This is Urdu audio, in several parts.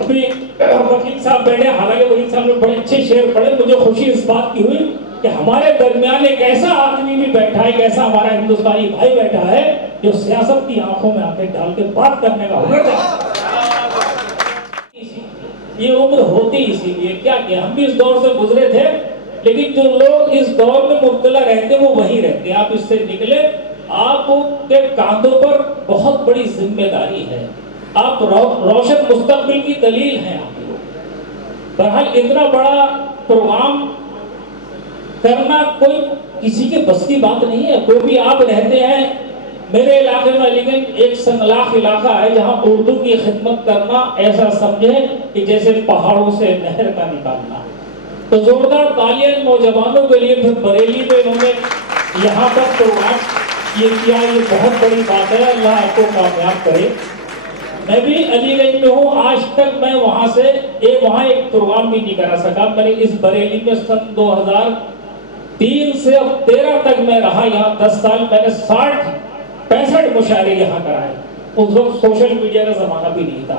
ابھی وکیل صاحب بیٹھے، حالانکہ وکیل صاحب نے بڑے اچھے شعر پڑھے، مجھے خوشی اس بات کی ہوئی کہ ہمارے درمیان ایک ایسا آدمی بھی بیٹھا ہے، ایک ایسا ہمارا ہندوستانی بھائی بیٹھا ہے جو سیاست کی آنکھوں میں آنکھیں ڈال کے بات کرنے کا ہنر ہے۔ یہ عمر ہوتی اسی لیے، کیا ہم بھی اس دور سے گزرے تھے، لیکن جو لوگ اس دور میں مبتلا رہتے وہ وہی رہتے ہیں۔ آپ اس سے نکلے، آپ کے کاندھوں پر بہت بڑی ذمہ داری ہے، آپ روشن مستقبل کی دلیل ہیں آپ لوگ۔ بہرحال اتنا بڑا پروگرام کرنا کوئی کسی کے بس کی بات نہیں ہے۔ کوئی بھی آپ رہتے ہیں، میرے علاقے میں علی گنج ایک سنگلاخ علاقہ ہے جہاں اردو کی خدمت کرنا ایسا سمجھے کہ جیسے پہاڑوں سے نہر کا نکالنا۔ تو زوردار تالیاں نوجوانوں کے لیے۔ پھر بریلی میں انہوں نے یہاں پر پروگرام یہ کیا، یہ بہت بڑی بات ہے، اللہ آپ کو کامیاب کرے۔ میں بھی علی گنج میں ہوں، آج تک میں وہاں ایک پروگرام بھی نہیں کرا سکا۔ میں نے اس بریلی میں سن 2003 سے 13 تک میں رہا یہاں، 10 سال میں نے 65 مشاعرے یہاں کرائے۔ اس وقت سوشل میڈیا کا زمانہ بھی نہیں تھا۔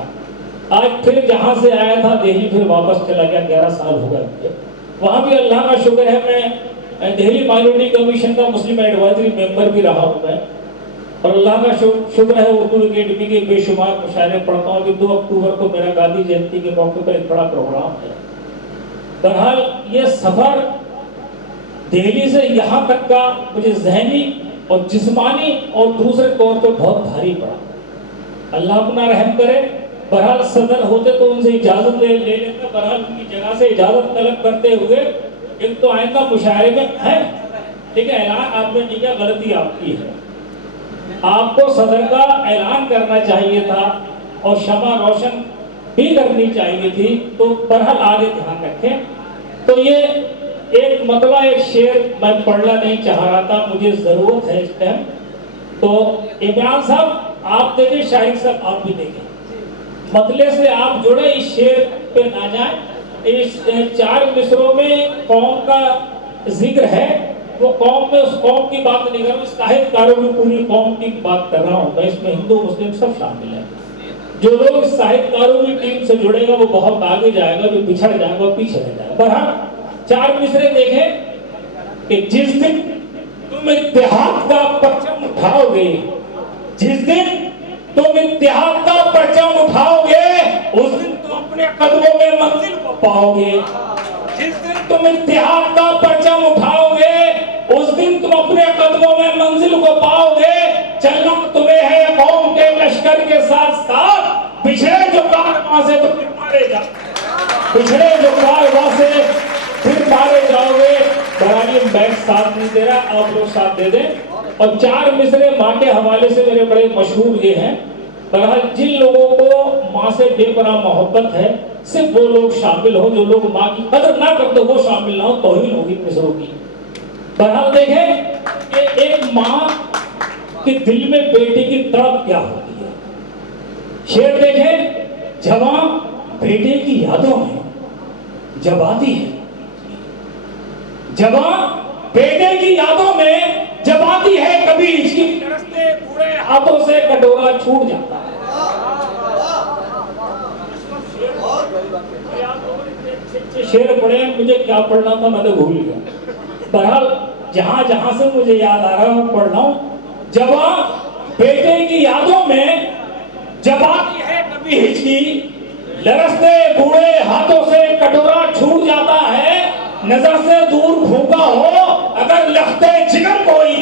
آج پھر جہاں سے آیا تھا دہلی پھر واپس چلا گیا، 11 سال ہو گئے مجھے۔ وہاں بھی اللہ کا شکر ہے، میں دہلی مائنورٹی کمیشن کا مسلم ایڈوائزری ممبر بھی رہا ہوں میں، اور اللہ کا شکر ہے اردو اکیڈمی کے بے شمار مشاعرے پڑھتا ہوں۔ کہ 2 اکتوبر کو میرا گاندھی جینتی کے موقع پر ایک بڑا پروگرام ہے۔ بہرحال یہ سفر دہلی سے یہاں تک کا مجھے ذہنی اور جسمانی اور دوسرے طور پہ بہت بھاری پڑا۔ اللہ اپنا رحم کرے۔ بہرحال صدر ہوتے تو ان سے اجازت لے لیتا، بہرحال ان کی جگہ سے اجازت طلب کرتے ہوئے ایک تو آئندہ مشاعرے میں ہے، لیکن اعلان آپ نے نہیں کیا، غلطی آپ کی ہے۔ آپ کو صدر کا اعلان کرنا چاہیے تھا اور شمع روشن بھی کرنی چاہیے تھی، تو بہرحال آگے دھیان رکھیں۔ تو یہ ایک مطلع ایک شعر میں پڑھنا نہیں چاہ رہا تھا، مجھے ضرورت ہے اس ٹائم۔ تو عمران صاحب آپ دیکھیں، شاہد صاحب آپ بھی دیکھیں، مطلع سے آپ جڑے، اس شعر پہ نہ جائیں۔ اس 4 مصروں میں قوم کا ذکر ہے، وہ قوم میں اس قوم کی بات نہیں کر رہا ہوں، صاحب کاروں کی پوری قوم کی بات کر رہا ہوں میں، اس میں ہندو مسلم سب شامل ہیں۔ جو لوگ اس صاحب کاروں کی ٹیم سے جڑے گا وہ بہت آگے جائے گا، جو پچھڑ جائے گا پیچھے رہ جائے گا۔ بہرحال 4 مصرے دیکھیں کہ جس دن تم اتحاد کا پرچم اٹھاؤ گے، جس دن تم اتحاد کا پرچم اٹھاؤ گے، اس دن تم اپنے قدموں میں منزل کو پاؤ گے۔ جس دن تم اتحاد کا پرچم اٹھاؤ گے، اس دن تم اپنے قدموں میں منزل کو پاؤ گے۔ چلنا تمہیں ہے قوم کے لشکر کے ساتھ ساتھ، پچھڑے جو کارواں سے تم مارے جاؤ، پچھڑے جو کارواں سے پھر مارے جاؤ گے۔ بہرحال یہ بیٹھ ساتھ نہیں دے رہا، آپ لوگ ساتھ دے دیں۔ اور 4 مصرے ماں کے حوالے سے میرے بڑے مشہور یہ ہیں۔ بہرحال جن لوگوں کو ماں سے بے پناہ محبت ہے، صرف وہ لوگ شامل ہو، جو لوگ ماں کی قدر نہ کرتے وہ شامل نہ ہو، توہین ہوگی مصروں کی۔ بہرحال دیکھیں کہ ایک ماں کے دل میں بیٹے کی تڑپ کیا ہوتی ہے۔ شعر دیکھیں، جوان بیٹے کی یادوں میں جب آتی ہے، جوان بیٹے کی یادوں میں جب آتی ہے، کبھی اس کی ترستے بوڑھے ہاتھوں سے کٹورا چھوٹ جاتا ہے۔ شعر پڑھے، مجھے کیا پڑھنا تھا میں تو بھول گیا۔ بہرحال جہاں جہاں سے مجھے یاد آ رہا ہے وہ پڑھ رہا ہوں۔ جوان بیٹے کی یادوں میں جب آتی ہے کبھی ہچکی، لرزتے بوڑھے ہاتھوں سے کٹورا چھوٹ جاتا ہے۔ نظر سے دور بھوکا ہو اگر لختے جگر کوئی،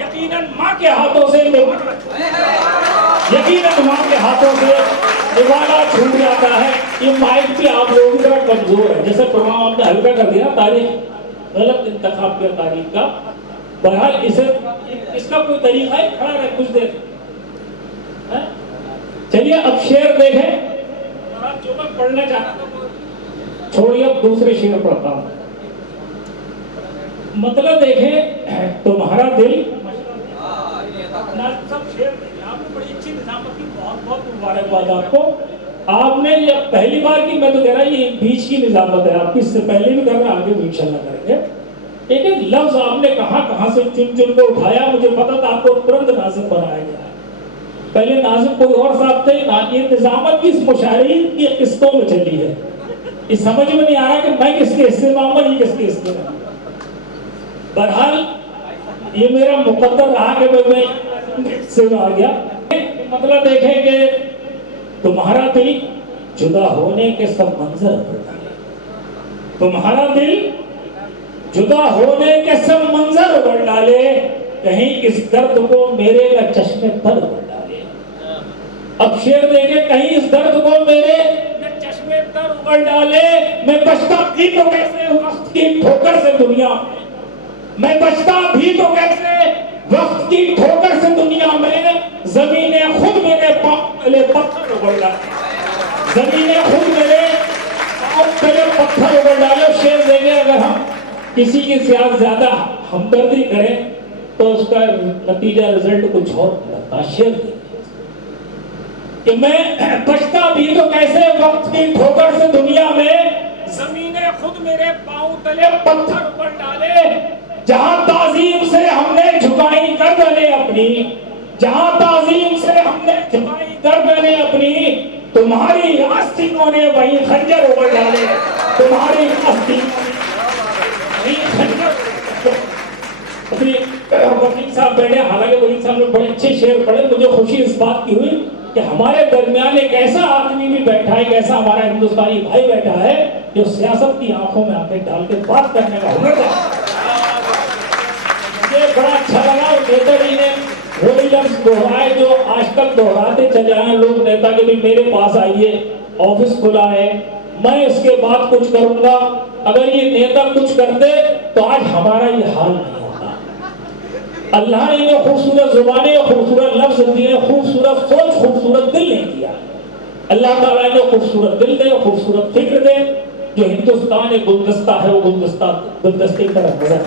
یقیناً ماں کے ہاتھوں سے نوالا چھوٹ جاتا ہے۔ یہ مائک بھی آپ لوگوں کی طرح کمزور ہے، جیسے پروگرام آپ نے ہلکا کر دیا، تاریخ غلط انتخاب کیا تاریخ کا۔ بہرحال اس کا کوئی طریقہ ہے، کھڑا رہے کچھ دیر۔ چلیے اب شعر دیکھیں، جو میں پڑھنا چاہتا تھا چھوڑیے، اب دوسرے شعر پڑھتا ہوں۔ مطلب دیکھیں، تمہارا دل سب شعر دیکھیں، آپ نے بڑی اچھی نظامت کی، بہت بہت مبارکباد آپ کو۔ آپ نے یہ پہلی بار کی، میں تو کہہ رہا یہ بیچ کی نظامت ہے آپ کی، اس سے پہلے بھی کر رہے ہیں، آگے بھی انشاءاللہ کریں گے۔ ایک ایک لفظ آپ نے کہاں کہاں سے چن چن کو اٹھایا، مجھے پتا تھا آپ کو ترنت ناظم بنایا گیا ہے۔ پہلے ناظم کوئی اور صاحب تھے، یہ نظامت کی اس مشاہرین کی قسطوں میں چلی ہے، یہ سمجھ میں نہیں آ رہا کہ میں کس کے حصے میں آؤں گا، یہ کس کے حصے میں. بہرحال یہ میرا مقدر رہا کہ میں حصے میں آ گیا. مطلب دیکھیں کہ تمہارا دل جدا ہونے کے سب منظر پر ڈالے، تمہارا دل جدا ہونے کے سب منظر پر ڈالے، کہیں اس درد کو میرے نہ چشمے تر پر ڈالے. اب شعر دیکھیں، کہیں اس درد کو میرے نہ چشمے تر پر ڈالے. میں بچتا بھی تو کیسے وقت کی ٹھوکر سے دنیا میں بچتا بھی تو کیسے وقت کی ٹھوکر سے دنیا میں. زمینیں خود میرے پاؤں تلے پتھر اگل ڈالے، زمینیں خود میرے پاؤں تلے پتھر اگل ڈالے. شعر دیکھیں، اگر ہم کسی کی زیادہ ہمدردی کریں تو اس کا نتیجہ رزلٹ کچھ اور لگتا. شعر کہ میں بچتا بھی تو کیسے وقت کی ٹھوکر سے دنیا میں، زمینیں خود میرے پاؤں تلے پتھر اگل ڈالے. جہاں تعظیم سے ہم نے جھکائی گردنیں اپنی، جہاں تعظیم سے ہم نے جھکائی گردنیں اپنی، تمہاری آستینوں نے وہی خنجر اگل ڈالے، تمہاری آستینوں نے وہی خنجر. وکیل صاحب بیٹھے، حالانکہ وکیل صاحب نے بڑے اچھے شعر پڑھے. مجھے خوشی اس بات کی ہوئی کہ ہمارے درمیان ایک ایسا آدمی بھی بیٹھا ہے، ایک ایسا ہمارا ہندوستانی بھائی بیٹھا ہے جو سیاست کی آنکھوں میں آنکھیں ڈال کے بات کرنے کا ہنر ہے. مجھے بڑا اچھا لگا. اور نیتا جی نے وہی لفظ دہرائے جو آج تک دہراتے چلے آئے لوگ نیتا کے بھی، میرے پاس آئیے، آفس کھلا ہے، میں اس کے بعد کچھ کروں گا. اگر یہ نیتا کچھ کرتے تو آج ہمارا یہ حال نہیں ہوتا. اللہ نے انہیں خوبصورت زبانیں، خوبصورت لفظ دیے، خوبصورت سوچ، خوبصورت دل نہیں دیا. اللہ تعالیٰ نے خوبصورت دل دے، خوبصورت فکر دے. جو ہندوستان ایک گلدستہ ہے، وہ گلدستے کی طرف نظر